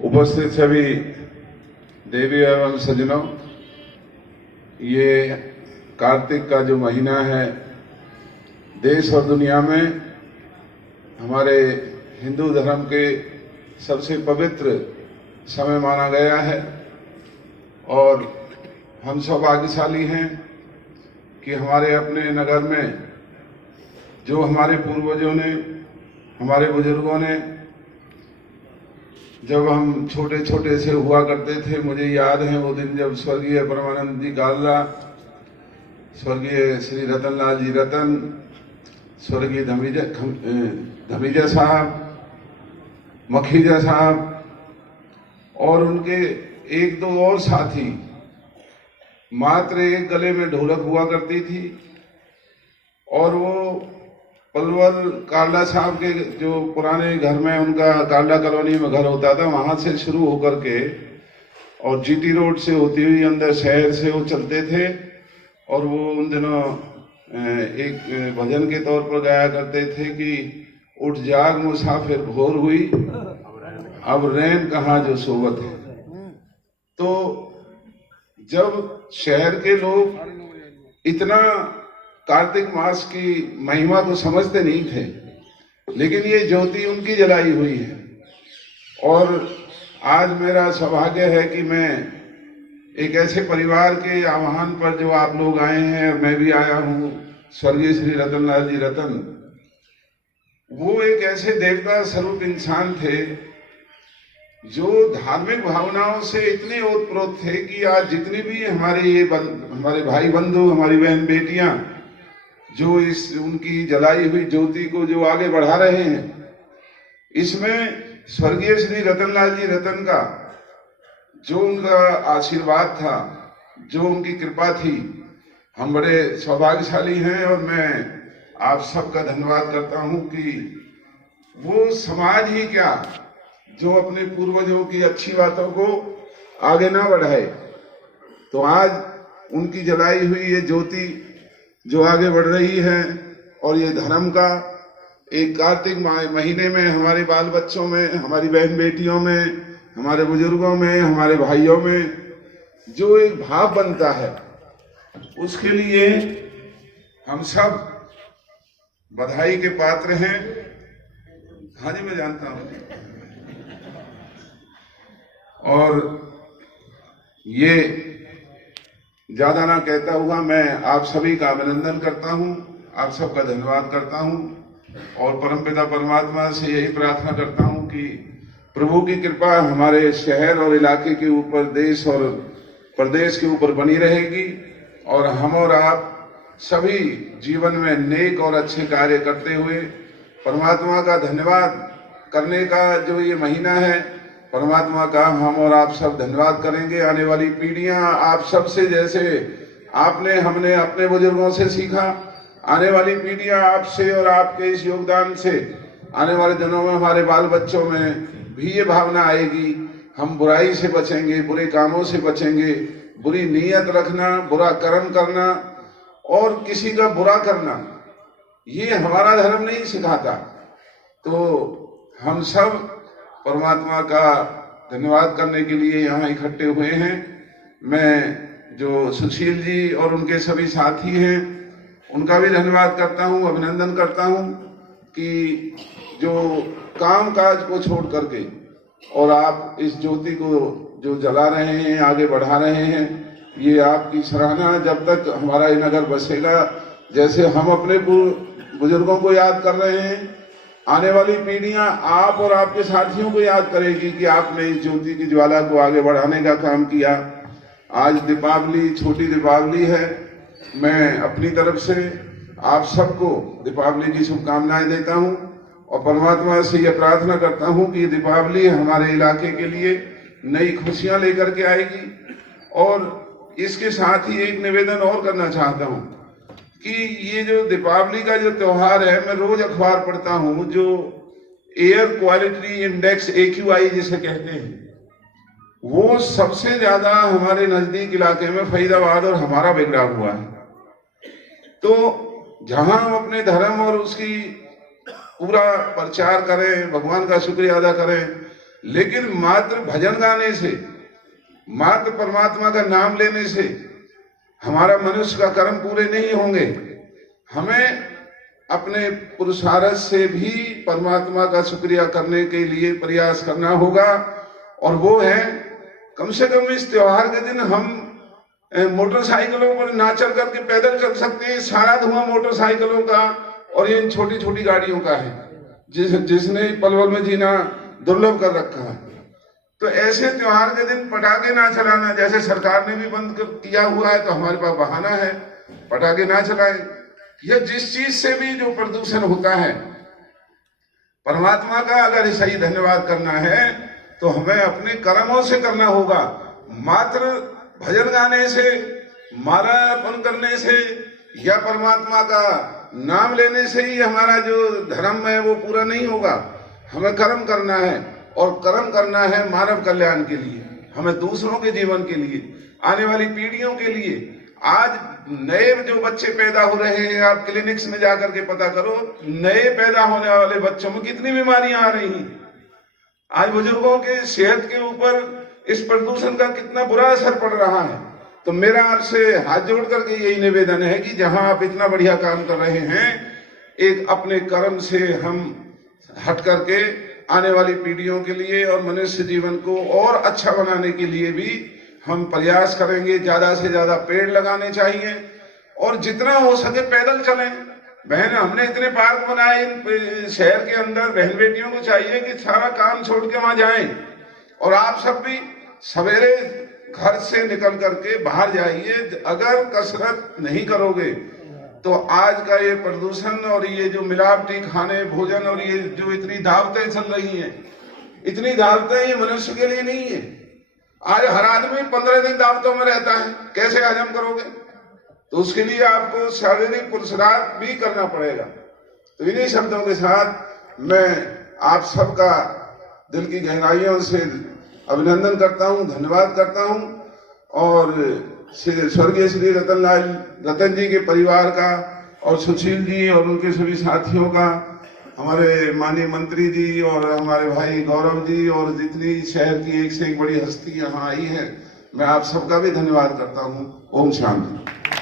उपस्थित सभी देवी एवं सज्जनों, ये कार्तिक का जो महीना है देश और दुनिया में हमारे हिंदू धर्म के सबसे पवित्र समय माना गया है और हम सौभाग्यशाली हैं कि हमारे अपने नगर में जो हमारे पूर्वजों ने, हमारे बुजुर्गों ने, जब हम छोटे छोटे से हुआ करते थे, मुझे याद है वो दिन जब स्वर्गीय परमानंद जी गाल्ला, स्वर्गीय श्री रतनलाल जी रतन, स्वर्गीय धमीजा साहब, मखीजा साहब और उनके एक दो और साथी, मात्र एक गले में ढोलक हुआ करती थी और वो पलवल कांडा साहब के जो पुराने घर में, उनका कांडा कॉलोनी में घर होता था, वहां से शुरू होकर के और जीटी रोड से होती हुई अंदर शहर से वो चलते थे और वो उन दिनों एक भजन के तौर पर गाया करते थे कि उठ जाग मुसाफिर भोर हुई, अब रैन कहाँ जो सोवत है। तो जब शहर के लोग इतना कार्तिक मास की महिमा को समझते नहीं थे, लेकिन ये ज्योति उनकी जलाई हुई है और आज मेरा सौभाग्य है कि मैं एक ऐसे परिवार के आह्वान पर जो आप लोग आए हैं और मैं भी आया हूं, स्वर्गीय श्री रतनलाल जी रतन, वो एक ऐसे देवता स्वरूप इंसान थे जो धार्मिक भावनाओं से इतने ओतप्रोत थे कि आज जितनी भी हमारे भाई बंधु, हमारी बहन बेटियां जो इस उनकी जलाई हुई ज्योति को जो आगे बढ़ा रहे हैं, इसमें स्वर्गीय श्री रतनलाल जी रतन का जो उनका आशीर्वाद था, जो उनकी कृपा थी, हम बड़े सौभाग्यशाली हैं और मैं आप सबका धन्यवाद करता हूं कि वो समाज ही क्या जो अपने पूर्वजों की अच्छी बातों को आगे ना बढ़ाए, तो आज उनकी जलाई हुई ये ज्योति जो आगे बढ़ रही है और ये धर्म का एक कार्तिक महीने में हमारे बाल बच्चों में, हमारी बहन बेटियों में, हमारे बुजुर्गों में, हमारे भाइयों में जो एक भाव बनता है, उसके लिए हम सब बधाई के पात्र हैं। हाँ जी, मैं जानता हूं। और ये ज्यादा ना कहता हुआ मैं आप सभी का अभिनंदन करता हूं, आप सबका धन्यवाद करता हूं और परमपिता परमात्मा से यही प्रार्थना करता हूं कि प्रभु की कृपा हमारे शहर और इलाके के ऊपर, देश और प्रदेश के ऊपर बनी रहेगी और हम और आप सभी जीवन में नेक और अच्छे कार्य करते हुए परमात्मा का धन्यवाद करने का जो ये महीना है, परमात्मा का हम और आप सब धन्यवाद करेंगे। आने वाली पीढ़ियां आप सब से, जैसे हमने अपने बुजुर्गों से सीखा, आने वाली पीढ़ियां आपसे और आपके इस योगदान से आने वाले दिनों में हमारे बाल बच्चों में भी ये भावना आएगी, हम बुराई से बचेंगे, बुरे कामों से बचेंगे, बुरी नीयत रखना, बुरा कर्म करना और किसी का बुरा करना, ये हमारा धर्म नहीं सिखाता। तो हम सब परमात्मा का धन्यवाद करने के लिए यहाँ इकट्ठे हुए हैं। मैं जो सुशील जी और उनके सभी साथी हैं, उनका भी धन्यवाद करता हूँ, अभिनंदन करता हूँ कि जो काम काज को छोड़ करके और आप इस ज्योति को जो जला रहे हैं, आगे बढ़ा रहे हैं, ये आपकी सराहना। जब तक हमारा ये नगर बसेगा, जैसे हम अपने बुजुर्गों को याद कर रहे हैं, आने वाली पीढ़ियां आप और आपके साथियों को याद करेगी कि आपने इस ज्योति की ज्वाला को आगे बढ़ाने का काम किया। आज दीपावली, छोटी दीपावली है। मैं अपनी तरफ से आप सबको दीपावली की शुभकामनाएं देता हूं और परमात्मा से यह प्रार्थना करता हूं कि दीपावली हमारे इलाके के लिए नई खुशियां लेकर के आएगी। और इसके साथ ही एक निवेदन और करना चाहता हूं कि ये जो दीपावली का जो त्योहार है, मैं रोज अखबार पढ़ता हूं, जो एयर क्वालिटी इंडेक्स AQI जिसे कहते हैं, वो सबसे ज्यादा हमारे नजदीक इलाके में फरीदाबाद और हमारा बिगड़ा हुआ है। तो जहां हम अपने धर्म और उसकी पूरा प्रचार करें, भगवान का शुक्रिया अदा करें, लेकिन मात्र भजन गाने से, मात्र परमात्मा का नाम लेने से हमारा मनुष्य का कर्म पूरे नहीं होंगे। हमें अपने पुरुषार्थ से भी परमात्मा का शुक्रिया करने के लिए प्रयास करना होगा, और वो है कम से कम इस त्योहार के दिन हम मोटरसाइकिलों पर ना चल करके पैदल चल सकते हैं। सारा धुआं मोटरसाइकिलों का और इन छोटी छोटी गाड़ियों का है, जिसने पलवल में जीना दुर्लभ कर रखा है। तो ऐसे त्योहार के दिन पटाखे ना चलाना, जैसे सरकार ने भी बंद किया हुआ है, तो हमारे पास बहाना है, पटाखे ना चलाएं। या जिस चीज से भी जो प्रदूषण होता है, परमात्मा का अगर सही धन्यवाद करना है तो हमें अपने कर्मों से करना होगा। मात्र भजन गाने से, माला अर्पण करने से या परमात्मा का नाम लेने से ही हमारा जो धर्म है वो पूरा नहीं होगा। हमें कर्म करना है, और कर्म करना है मानव कल्याण के लिए, हमें दूसरों के जीवन के लिए, आने वाली पीढ़ियों के लिए। आज नए जो बच्चे पैदा हो रहे हैं, आप क्लिनिक्स में जाकर के पता करो, नए पैदा होने वाले बच्चों में कितनी बीमारियां आ रही हैं। आज बुजुर्गों के सेहत के ऊपर इस प्रदूषण का कितना बुरा असर पड़ रहा है। तो मेरा आपसे हाथ जोड़ करके यही निवेदन है कि जहां आप इतना बढ़िया काम कर रहे हैं, एक अपने कर्म से हम हट करके आने वाली पीढ़ियों के लिए और मनुष्य जीवन को और अच्छा बनाने के लिए भी हम प्रयास करेंगे। ज्यादा से ज्यादा पेड़ लगाने चाहिए, और जितना हो सके पैदल चलें। बहन, हमने इतने पार्क बनाए इन शहर के अंदर, बहन बेटियों को चाहिए कि सारा काम छोड़ के वहां जाएं। और आप सब भी सवेरे घर से निकल करके बाहर जाइए। अगर कसरत नहीं करोगे तो आज का ये प्रदूषण और ये जो मिलावटी खाने भोजन और ये जो इतनी दावतें चल रही हैं, इतनी दावतें ये मनुष्य के लिए नहीं है। आज हर आदमी 15 दिन दावतों में रहता है, कैसे हजम करोगे? तो उसके लिए आपको शारीरिक पुरुषार्थ भी करना पड़ेगा। तो इन्हीं शब्दों के साथ मैं आप सबका दिल की गहराइयों से अभिनंदन करता हूं, धन्यवाद करता हूं, और स्वर्गीय श्री रतन जी के परिवार का और सुशील जी और उनके सभी साथियों का, हमारे माननीय मंत्री जी और हमारे भाई गौरव जी और जितनी शहर की एक से एक बड़ी हस्ती यहाँ आई है, मैं आप सबका भी धन्यवाद करता हूँ। ओम शांति।